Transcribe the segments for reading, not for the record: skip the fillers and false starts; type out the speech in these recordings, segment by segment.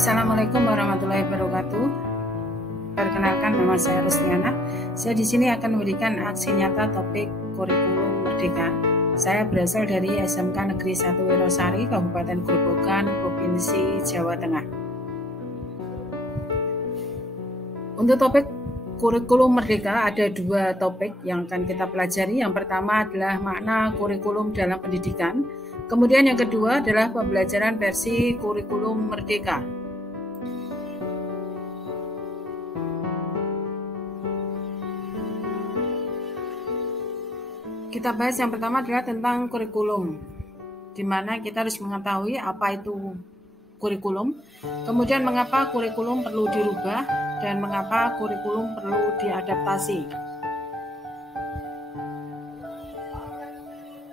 Assalamualaikum warahmatullahi wabarakatuh. Perkenalkan, nama saya Rusliana. Saya di sini akan memberikan aksi nyata topik kurikulum merdeka. Saya berasal dari SMK Negeri 1 Wirosari, Kabupaten Grobogan, Provinsi Jawa Tengah. Untuk topik kurikulum merdeka ada dua topik yang akan kita pelajari. Yang pertama adalah makna kurikulum dalam pendidikan. Kemudian yang kedua adalah pembelajaran versi kurikulum merdeka. Kita bahas yang pertama adalah tentang kurikulum, di mana kita harus mengetahui apa itu kurikulum, kemudian mengapa kurikulum perlu dirubah, dan mengapa kurikulum perlu diadaptasi.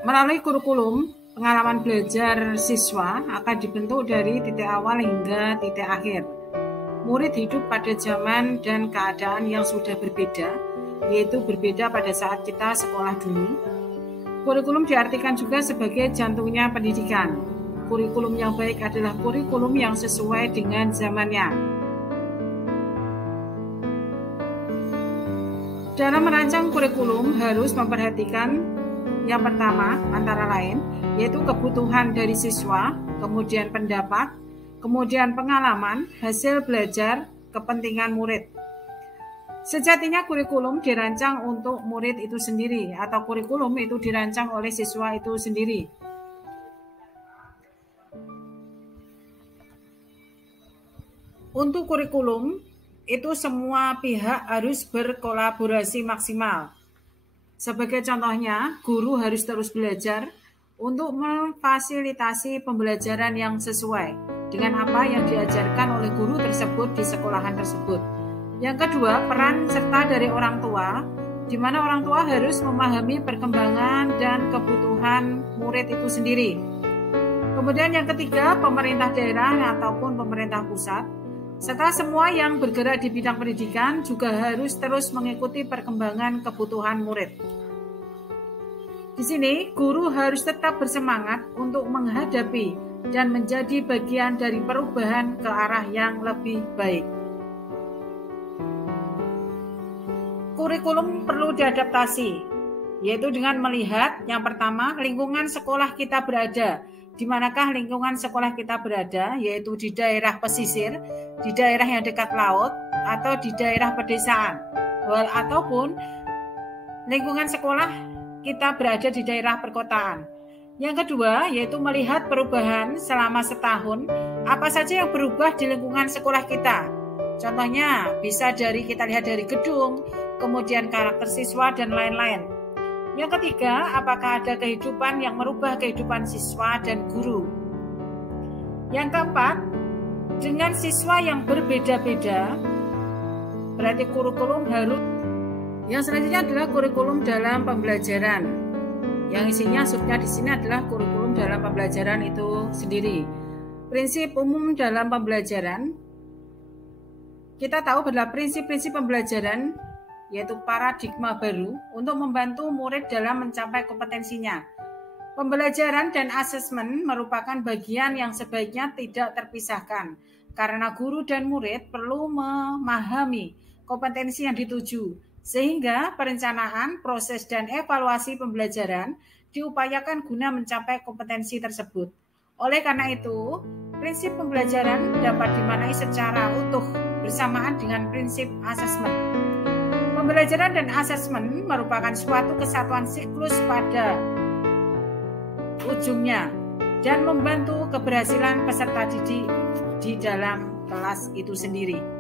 Melalui kurikulum, pengalaman belajar siswa akan dibentuk dari titik awal hingga titik akhir. Murid hidup pada zaman dan keadaan yang sudah berbeda, yaitu berbeda pada saat kita sekolah dulu. Kurikulum diartikan juga sebagai jantungnya pendidikan. Kurikulum yang baik adalah kurikulum yang sesuai dengan zamannya. Dalam merancang kurikulum harus memperhatikan yang pertama antara lain, yaitu kebutuhan dari siswa, kemudian pendapat, kemudian pengalaman, hasil belajar, kepentingan murid. Sejatinya kurikulum dirancang untuk murid itu sendiri, atau kurikulum itu dirancang oleh siswa itu sendiri. Untuk kurikulum, itu semua pihak harus berkolaborasi maksimal. Sebagai contohnya, guru harus terus belajar untuk memfasilitasi pembelajaran yang sesuai dengan apa yang diajarkan oleh guru tersebut di sekolahan tersebut. Yang kedua, peran serta dari orang tua, di mana orang tua harus memahami perkembangan dan kebutuhan murid itu sendiri. Kemudian yang ketiga, pemerintah daerah ataupun pemerintah pusat, serta semua yang bergerak di bidang pendidikan juga harus terus mengikuti perkembangan kebutuhan murid. Di sini, guru harus tetap bersemangat untuk menghadapi dan menjadi bagian dari perubahan ke arah yang lebih baik. Kurikulum perlu diadaptasi, yaitu dengan melihat yang pertama lingkungan sekolah kita berada. Di manakah lingkungan sekolah kita berada, yaitu di daerah pesisir, di daerah yang dekat laut, atau di daerah pedesaan, ataupun lingkungan sekolah kita berada di daerah perkotaan. Yang kedua, yaitu melihat perubahan selama setahun, apa saja yang berubah di lingkungan sekolah kita. Contohnya, bisa kita lihat dari gedung, kemudian karakter siswa, dan lain-lain. Yang ketiga, apakah ada kehidupan yang merubah kehidupan siswa dan guru. Yang keempat, dengan siswa yang berbeda-beda, berarti kurikulum harus. Yang selanjutnya adalah kurikulum dalam pembelajaran. Yang isinya surga di sini adalah kurikulum dalam pembelajaran itu sendiri. Prinsip umum dalam pembelajaran, kita tahu bahwa prinsip-prinsip pembelajaran yaitu paradigma baru untuk membantu murid dalam mencapai kompetensinya. Pembelajaran dan asesmen merupakan bagian yang sebaiknya tidak terpisahkan, karena guru dan murid perlu memahami kompetensi yang dituju, sehingga perencanaan, proses, dan evaluasi pembelajaran diupayakan guna mencapai kompetensi tersebut. Oleh karena itu, prinsip pembelajaran dapat dimaknai secara utuh bersamaan dengan prinsip asesmen. Pembelajaran dan asesmen merupakan suatu kesatuan siklus pada ujungnya dan membantu keberhasilan peserta didik di dalam kelas itu sendiri.